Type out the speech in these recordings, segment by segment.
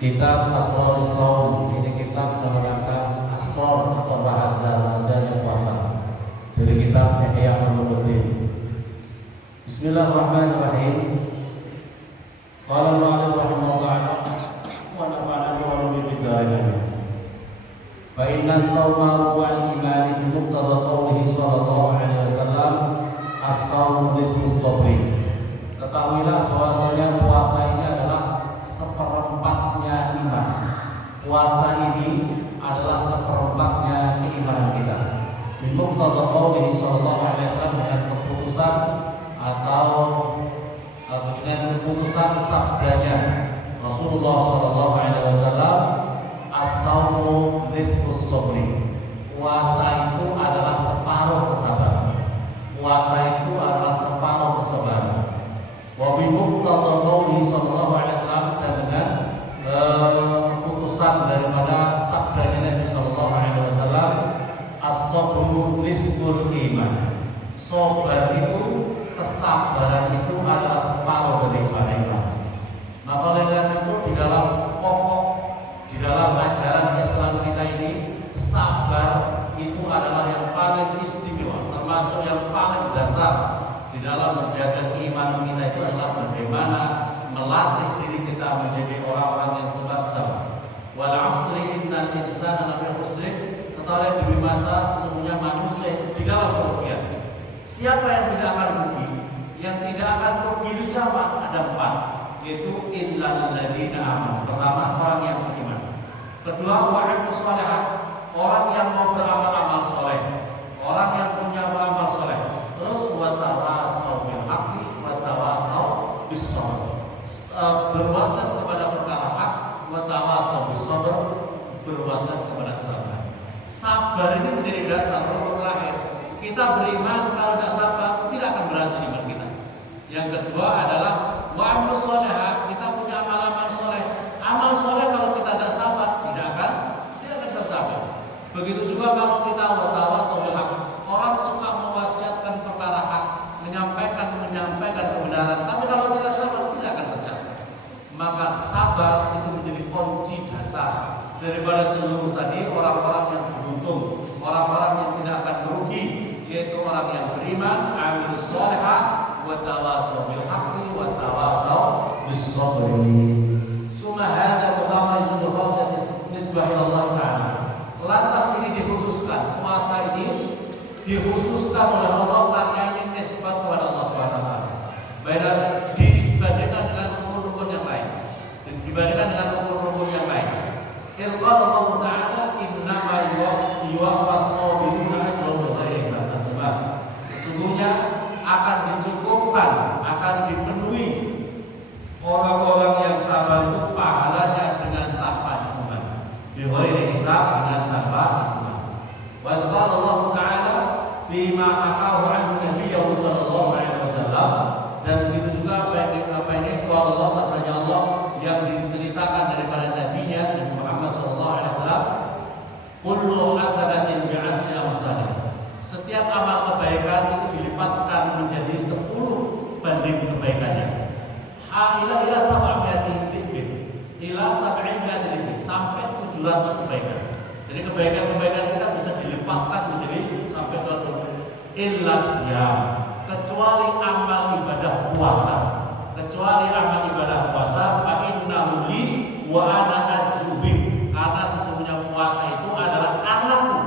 Kitab Asrarus Shaum, ini kitab menerangkan asrar atau bahasa-bahasanya puasa dari kitab Ihya Ulumuddin. Bismillahirrahmanirrahim. Qala al-mu'allif rahimahullah wa nafa'ana bi ulumi bid-darain. Fa inna as-sawma wal iman bi muqtada qawlihi sallallahu alaihi wasallam as-sawmu nisfus sabri. Ketahuilah bahwasanya puasa ini adalah seperempatnya iman. Puasa ini adalah seperempatnya keimanan kita. Bi muqtada qawlihi sallallahu alaihi wasallam, dengan keputusan atau dengan keputusan sabdanya Rasulullah sallallahu alaihi wasallam, as-sawmu nisfus sabri. Puasa itu adalah separuh kesabaran. Puasa itu adalah separuh kesabaran. Wa bi muqtada qawlihi sallallahu alaihi wasallam, dan dengan keputusan daripada sabdanya Nabi sallallahu alaihi wasallam, as-sabru nisful iman. Sabar itu, kesabaran itu adalah separuh dari iman. Maka oleh karena itu di dalam pokok, di dalam ajaran Islam kita ini, sabar itu adalah yang paling istimewa, termasuk yang paling dasar di dalam menjaga keimanan kita. Itu adalah bagaimana melatih diri kita menjadi orang-orang yang sabar. Wal 'asri innal insana lafi khusr. Ketahuilah demi masa sesungguhnya manusia di dalam kerugian. Siapa yang tidak akan rugi? Yang tidak akan rugi itu siapa? Ada 4, yaitu illal ladzina amanu. Pertama, orang yang beriman. Kedua, wa'amilus shalihat, orang yang mau beramal-amal soleh, orang yang punya amal soleh. Terus watawasau bil haqqi watawasau bis sabr, berwasiat kepada perkara hak, watawasau bis sabr, berwasiat kepada kesabaran. Sabar ini menjadi dasar rukun terakhir. Kita beriman, kalau tidak sabar tidak akan berhasil iman kita. Yang kedua adalah wa'amilus shalihat, kita punya amal-amal soleh. Amal soleh kalau kita tidak sabar tidak akan tersabar. Begitu juga kalau kita watawasau bil haqq, orang suka mewasiatkan perkara hak, menyampaikan kebenaran, tapi kalau tidak sabar tidak akan tercapai. Maka sabar itu menjadi kunci dasar daripada seluruh tadi orang-orang yang beruntung, orang-orang yang tidak akan merugi, yaitu orang yang beriman, amilus shalihat, wa tawasau bil haqqi wa tawasau bis sabri. Summa hadza mutamayizun bi khasati nisbah ila Allah Ta'ala. Lantas ini dikhususkan, puasa ini dikhususkan oleh Allah karena ini nisbat kepada Allah Subhanahu wa taala. Beda dibandingkan dengan rukun-rukun yang lain. Dibandingkan dengan rukun-rukun yang lain. Qala Allah Ta'ala innama yuwaffas sabiruna ajrahum bighairi hisab. Sesungguhnya akan dicukupkan, akan dipenuhi orang-orang yang sabar itu pahalanya dengan tanpa hitungan. Bighairi hisab, dengan tanpa hitungan. Wa qala Allah Ta'ala fima haqahu anhu nabiyyu sallallahu alaihi wasallam, dan begitu juga apa ini Allah sabdanya Allah yang diceritakan daripada nabinya Nabi Muhammad sallallahu alaihi wasallam, kullu hasanatin bi asri amsalih. Setiap amal kebaikan itu dilipatkan menjadi 10 banding kebaikannya. Ila sab'ati dhikr, ila sab'ati dhikr, sampai 700 kebaikan. Jadi kebaikan-kebaikan kita bisa dilipatkan menjadi sampai ke illas ya, kecuali amal ibadah puasa. Kecuali amal ibadah puasa, fa innahu li wa ana ajzubik, karena sesungguhnya puasa itu adalah karenaku,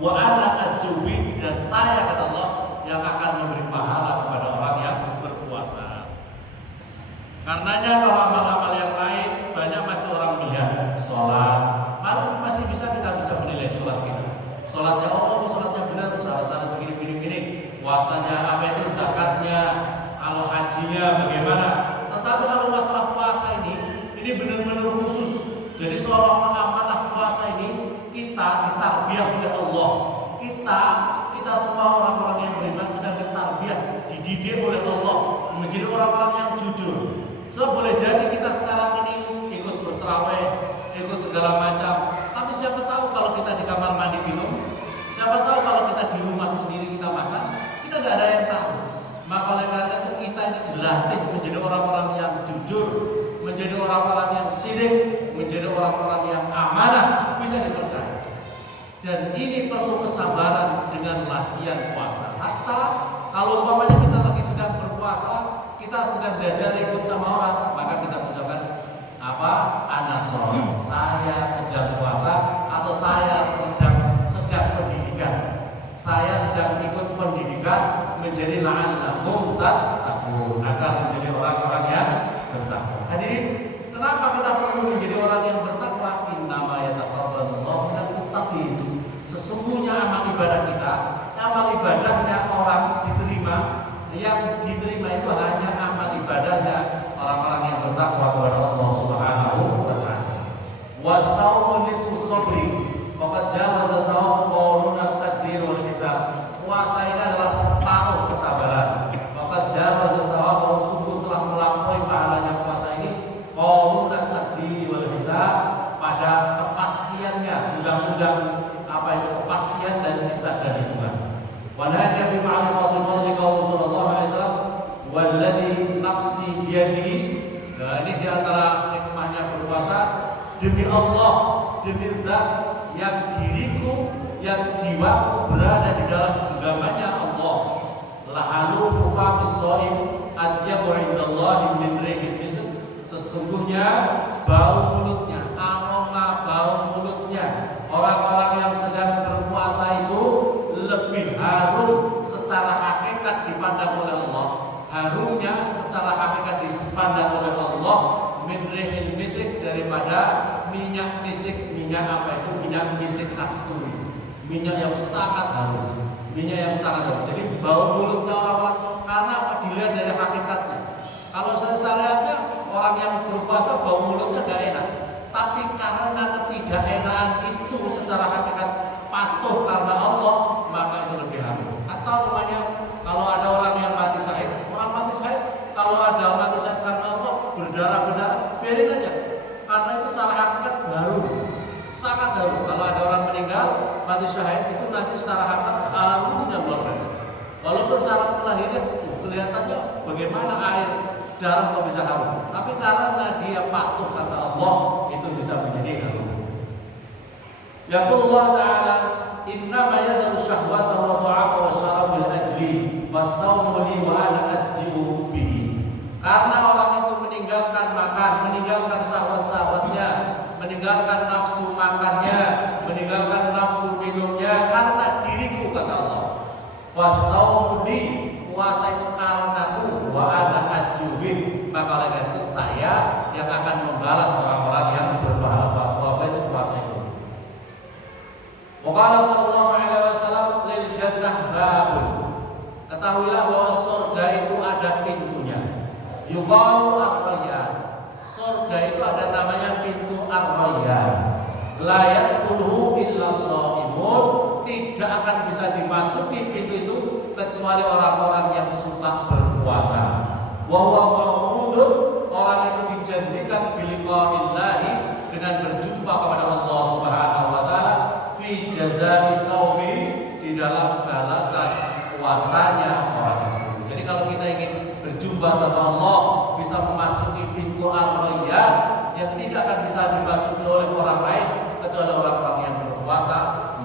wa ana ajzubik, dan saya kata Allah yang akan memberi pahala kepada orang yang berpuasa. Karenanya kalau amal-amal yang lain banyak masih orang melihat sholat, malah masih kita bisa menilai sholat kita. Sholatnya, oh ini sholatnya benar, salah begini. Puasanya apa itu, zakatnya, kalau hajinya bagaimana. Tetapi kalau masalah puasa ini benar-benar khusus. Jadi seolah-olah amanah puasa ini kita ditarbiyah oleh Allah. Kita semua orang-orang yang beriman sedang ditarbiyah, dididik oleh Allah menjadi orang-orang yang jujur. So boleh jadi kita sekarang ini ikut bertarawih, ikut segala macam. Tapi siapa tahu kalau kita di kamar mandi minum, siapa tahu kalau kita di rumah sendiri kita makan, kita tidak ada yang tahu. Maka oleh karena itu kita ini dilatih menjadi orang-orang yang jujur, menjadi orang-orang yang sirik, menjadi orang-orang yang amanah, bisa dipercaya. Dan ini perlu kesabaran dengan latihan puasa. Hatta kalau umpamanya kita lagi sedang berpuasa, kita sedang belajar ribut sama orang, maka kita ucapkan apa? Ana shaum, saya sedang puasa, atau saya sedang pendidikan. Saya sedang ikut pendidikan menjadi la'allakum tattaqun, agar menjadi orang-orang yang bertakwa. Hadirin, kenapa kita perlu menjadi orang yang bertakwa? Innama yataqabbalullahu minal muttaqin. Sesungguhnya amal ibadah kita, amal ibadahnya orang diterima, yang diterima itu hanya amal ibadahnya orang-orang yang bertakwa kepada Allah Subhanahu wa taala. Wasaumu nisfu sabri, faqad jawaza sawmu qawluna taqdir wal hisab. Puasa ini adalah separuh kesabaran. Faqad jawaza sawmu, sungguh telah melampaui pahalanya puasa ini qawluna taqdir wal hisab, pada kepastiannya, undang-undang apa itu kepastian dan hisab dan hitungan. Wa hadha fi ma'rifati fadli qaul sallallahu alaihi wasallam walladzi nafsi biyadihi. Nah, ini diantara hikmahnya berpuasa, demi Allah, demi zat yang diriku, yang jiwaku berada di dalam genggamannya Allah. Lahalu famis shaim atyabu indallahi min rihil misk. Sesungguhnya bau mulutnya, aroma bau mulutnya orang-orang yang sedang berpuasa itu lebih harum secara hakikat dipandang oleh Allah. Harumnya secara hakikat dipandang oleh Allah min rihil misk, daripada minyak misik. Minyak apa itu? Minyak misik kasturi, minyak yang sangat harum, minyak yang sangat harum. Jadi bau mulutnya orang-orang, karena apa? Dilihat dari hakikatnya. Kalau syariatnya orang yang berpuasa bau mulutnya gak enak, tapi karena ketidakenakan itu secara hakikat patuh karena Allah, maka itu lebih harum. Atau namanya kalau ada orang yang mati syahid, orang mati syahid, kalau ada mati syahid karena Allah berdarah-berdarah, biarin aja, karena itu secara hakikat harum, sangat harum. Kalau ada orang meninggal mati syahid, itu nanti secara hakikat harumnya luar biasa. Walaupun secara lahirnya kelihatannya bagaimana air darah kok bisa harum, tapi karena dia patuh kata Allah, itu bisa menjadi harum. Yaqulullah ta'ala innama yadru syahwata wa ta'aqa wa syarab bil ajli fasawmu li wa ana ajzi'u bihi. Karena orang itu meninggalkan makan, meninggalkan syahwat-syahwatnya, meninggalkan nafsu makannya, meninggalkan nafsu minumnya karena diriku kata Allah. Fasawmu li, puasa itu karenaku, wa ana ajzi'u bihi, maka oleh karena itu saya yang akan membalas orang-orang yang berpahala. Apa itu puasa itu? Waqala sallallahu alaihi wasallam lil jannah babun. Ketahuilah bahwa surga itu ada pintunya. Yuqalu ar-rayyan. Surga itu ada namanya pintu ar-rayyan. La yadkhuluhu illa shaimun. Tidak akan bisa dimasuki pintu itu kecuali orang-orang yang suka berpuasa. Wa huwa maw'udun, orang itu dijanjikan biliqa'illahi, dengan berjumpa kepada Allah Subhanahu wa taala, fi jazai saumi, di dalam balasan puasanya orang itu. Jadi kalau kita ingin berjumpa sama Allah, bisa memasuki pintu ar-rayyan yang tidak akan bisa dimasuki oleh orang lain kecuali orang-orang yang berpuasa,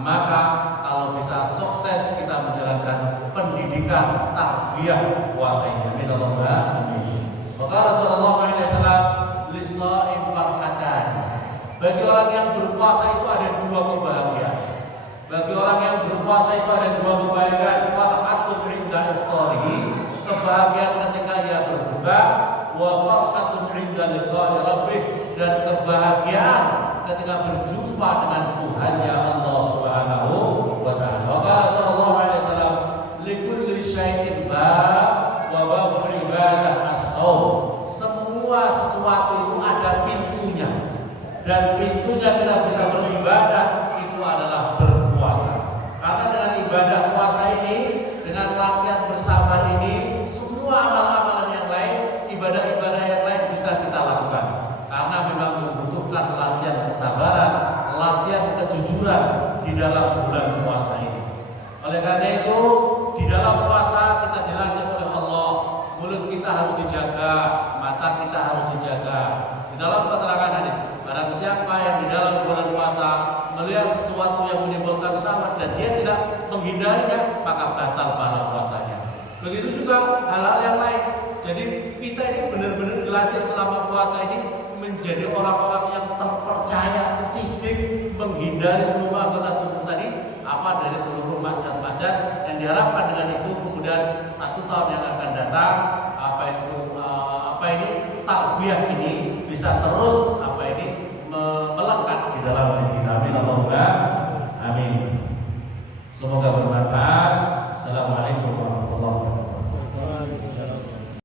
maka kalau bisa sukses kita menjalankan pendidikan tarbiyah puasa ini. Amin. Maka Rasulullah SAW lisa'im farhatan. Bagi orang yang berpuasa itu ada dua kebahagiaan. Bagi orang yang berpuasa itu ada dua kebahagiaan. Farhatun 'inda iftarihi, kebahagiaan ketika ia berbuka, wa farhatun 'inda liqa'i rabbih, dan kebahagiaan ketika berjumpa dengan Tuhannya Allah Subhanahu wa taala. Maka sallallahu alaihi wasallam likulli syai'in bab wa babul ibadah as-shaum. Semua sesuatu itu ada pintunya, dan pintunya kita bisa beribadah itu adalah berpuasa. Karena dengan ibadah puasa ini, dengan latihan bersabar ini, semua amal-amalan yang lain, ibadah-ibadah yang lain bisa kita lakukan. Karena memang membutuhkan latihan kesabaran, latihan kejujuran di dalam bulan puasa ini. Oleh karena itu, di dalam puasa kita dilatih oleh Allah. Mulut kita harus dijaga, mata kita harus dijaga. Di dalam keterangan hadis, barang siapa yang di dalam bulan puasa melihat sesuatu yang menimbulkan syahwat dan dia tidak menghindarinya, maka batal pahala puasanya. Begitu juga hal-hal yang lain. Jadi kita ini benar-benar dilatih selama puasa ini menjadi orang-orang yang terpercaya, sidik, menghindari semua anggota tubuh tadi, apa dari seluruh maksiat-maksiat yang diharapkan dengan itu kemudian 1 tahun yang akan datang, tarbiyah ini bisa terus